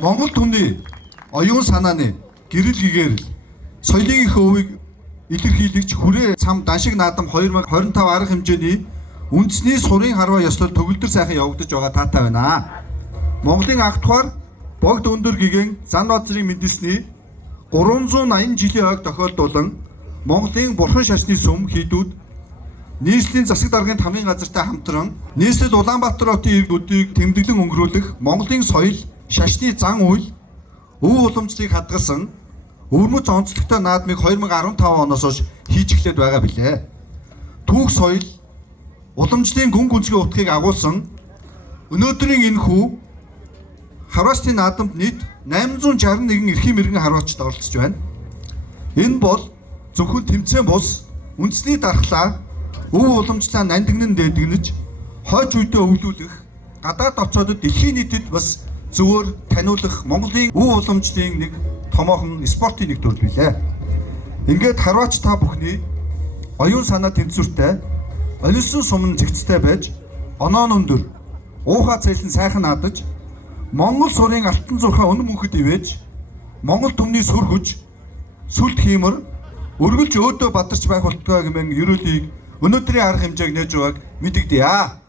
Монгол түмний оюун санааны гэрэл гэгэрэл соёлын их өвийг илэрхийлэгч хүрээ цам Даншиг наадам 2025 арга хэмжээний үндэсний сурын харваа ёслол төгөлдөр сайхан явагдаж байгаа таатай байна. Монголын актуар богд өндөр гигэн зан оцрын үндэсний 380 жилийн ойг тохиолдуулан Монголын бурхан шашны сүм хийдүүд нийслэлийн засаг даргын хамгийн газартай хамтран нийслэл Улаанбаатар хотын иргэдүүдийг тэмдэглэн өнгөрүүлэх Монголын соёл, шашны зан үйл, өв уламжлалыг хадгалсан өвөрмөц онцлогтой наадмыг 2015 оноос хойш хийж эхлээд байгаа билээ. Түүх соёл, уламжлалын гүн гүнзгий утгыг агуулсан өнөөдрийн энэ хүү харваачдын наадамд нийт 861 эрхийн мэрэгэн харваачд оролцож байна. Энэ бол зөвхөн тэмцээн бус үндэсний дархлаа, өв уламжлалаа нандинан дээдгэнэж хойч үедээ өвлүүлэх гадаад оцоодод дэлхийн нийтэд бас зөвөр таниулах Монголын өв уламжлалын нэг томоохон спортын нэг төр билээ. Ингээд харваач та бүхний оюун санаа тэнцвэртэй, олонсон сумн зэгцтэй байж, оноо өндөр, уухай цайлан сайхан наадаж, Монгол сурын алтан зурхаа өнө мөнхөд ивэж, Монгол түмний сүр хүч, сүлт хиймэр, өргөлж өөдөө бадарч байх болтгой хэмээн ерөөлийг өнөөдрийн арга хэмжээг нээж байгааг мэдэгдэе.